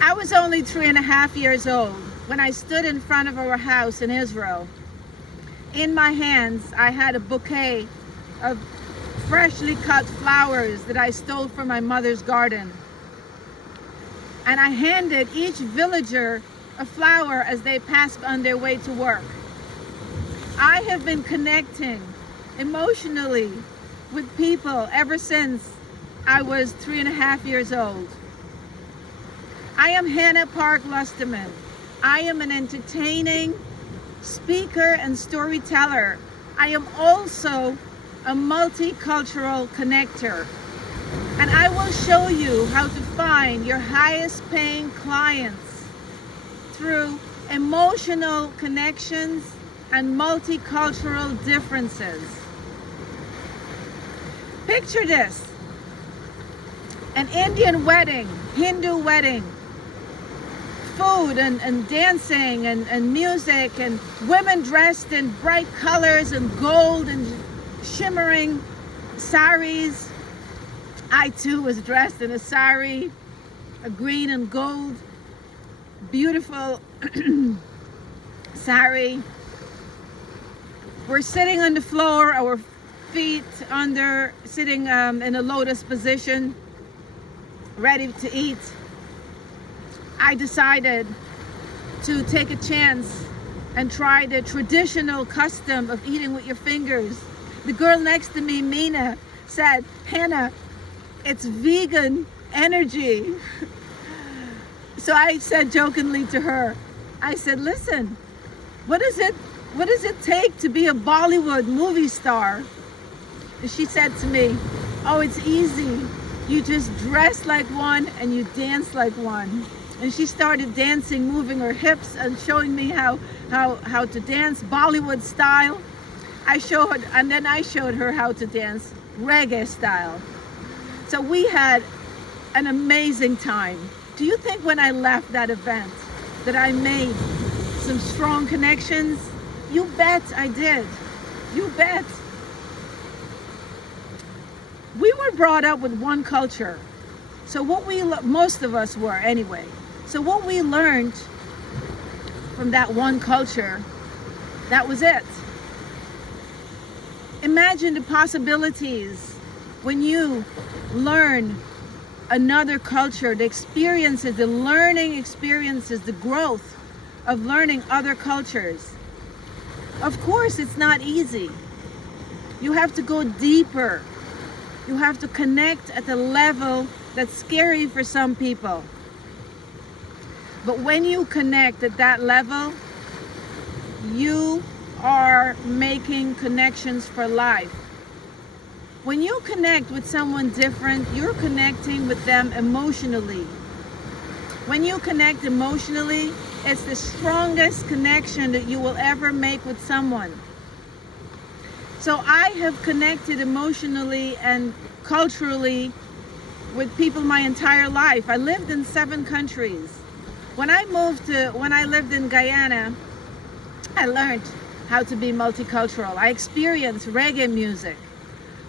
I was only 3.5 years old when I stood in front of our house in Israel. In my hands, I had a bouquet of freshly cut flowers that I stole from my mother's garden. And I handed each villager a flower as they passed on their way to work. I have been connecting emotionally with people ever since I was 3.5 years old. I am Hannah Park Lusterman. I am an entertaining speaker and storyteller. I am also a multicultural connector. And I will show you how to find your highest paying clients through emotional connections and multicultural differences. Picture this: an Indian wedding, Hindu wedding, food and dancing and music, and women dressed in bright colors and gold and shimmering saris. I too was dressed in a sari, a green and gold, beautiful sari. We're sitting on the floor, our feet under, sitting in a lotus position, ready to eat. I decided to take a chance and try the traditional custom of eating with your fingers. The girl next to me, Mina, said, "Hannah, it's vegan energy." So I said jokingly to her, I said, "Listen, what does it take to be a Bollywood movie star?" And she said to me, "Oh, it's easy. You just dress like one and you dance like one." And she started dancing, moving her hips and showing me how to dance Bollywood style. I showed her how to dance reggae style. So we had an amazing time. Do you think when I left that event that I made some strong connections? You bet I did. You bet. We were brought up with one culture. So most of us were anyway. So what we learned from that one culture, that was it. Imagine the possibilities when you learn another culture, the experiences, the learning experiences, the growth of learning other cultures. Of course, it's not easy. You have to go deeper. You have to connect at a level that's scary for some people. But when you connect at that level, you are making connections for life. When you connect with someone different, you're connecting with them emotionally. When you connect emotionally, it's the strongest connection that you will ever make with someone. So I have connected emotionally and culturally with people my entire life. I lived in 7 countries. When I lived in Guyana, I learned how to be multicultural. I experienced reggae music.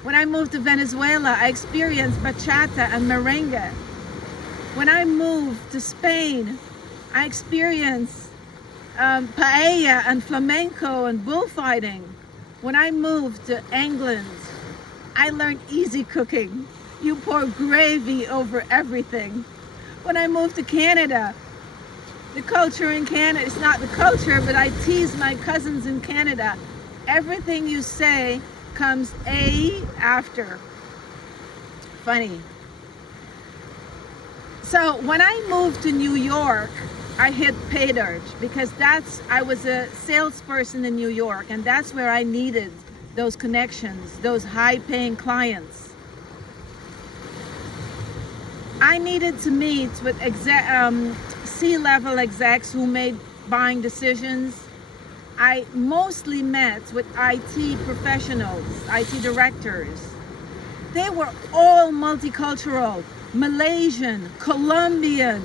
When I moved to Venezuela, I experienced bachata and merengue. When I moved to Spain, I experienced paella and flamenco and bullfighting. When I moved to England, I learned easy cooking. You pour gravy over everything. When I moved to Canada, the culture in Canada, it's not the culture, but I tease my cousins in Canada. Everything you say comes A after. Funny. So when I moved to New York, I hit pay dirt because I was a salesperson in New York, and that's where I needed those connections, those high-paying clients. I needed to meet with C-level execs who made buying decisions. I mostly met with IT professionals, IT directors. They were all multicultural, Malaysian, Colombian.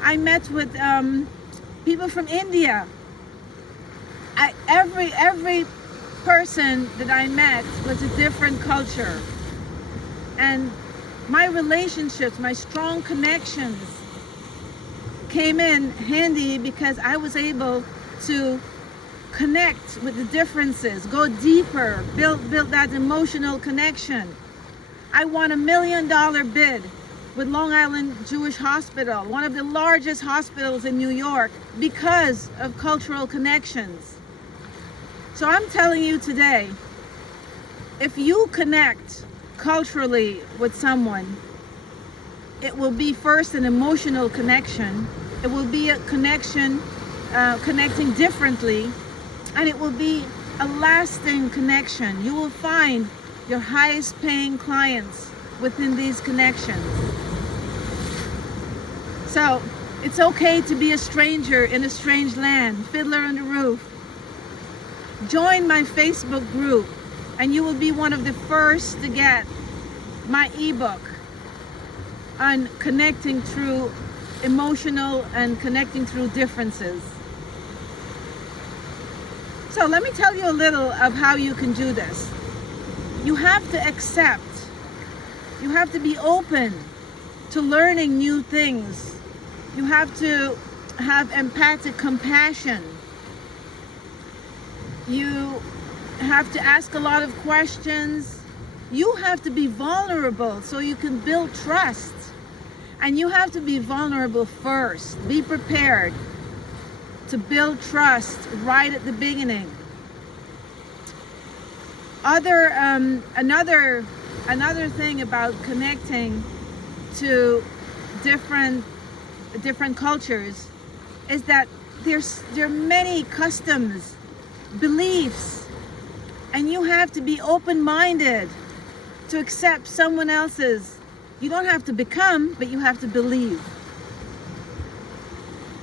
I met with people from India. Every person that I met was a different culture. And my relationships, my strong connections came in handy because I was able to connect with the differences, go deeper, build that emotional connection. I won $1 million bid with Long Island Jewish Hospital, one of the largest hospitals in New York, because of cultural connections. So I'm telling you today, if you connect culturally with someone, it will be first an emotional connection. It will be a connection, connecting differently, and it will be a lasting connection. You will find your highest paying clients within these connections. So it's okay to be a stranger in a strange land, Fiddler on the Roof. Join my Facebook group and you will be one of the first to get my ebook on connecting through emotional and connecting through differences. So let me tell you a little of how you can do this. You have to accept, you have to be open to learning new things. You have to have empathic compassion. You have to ask a lot of questions. You have to be vulnerable so you can build trust. And you have to be vulnerable first. Be prepared to build trust right at the beginning. Another thing about connecting to different cultures is that there are many customs, beliefs, and you have to be open-minded to accept someone else's. You don't have to become, but you have to believe.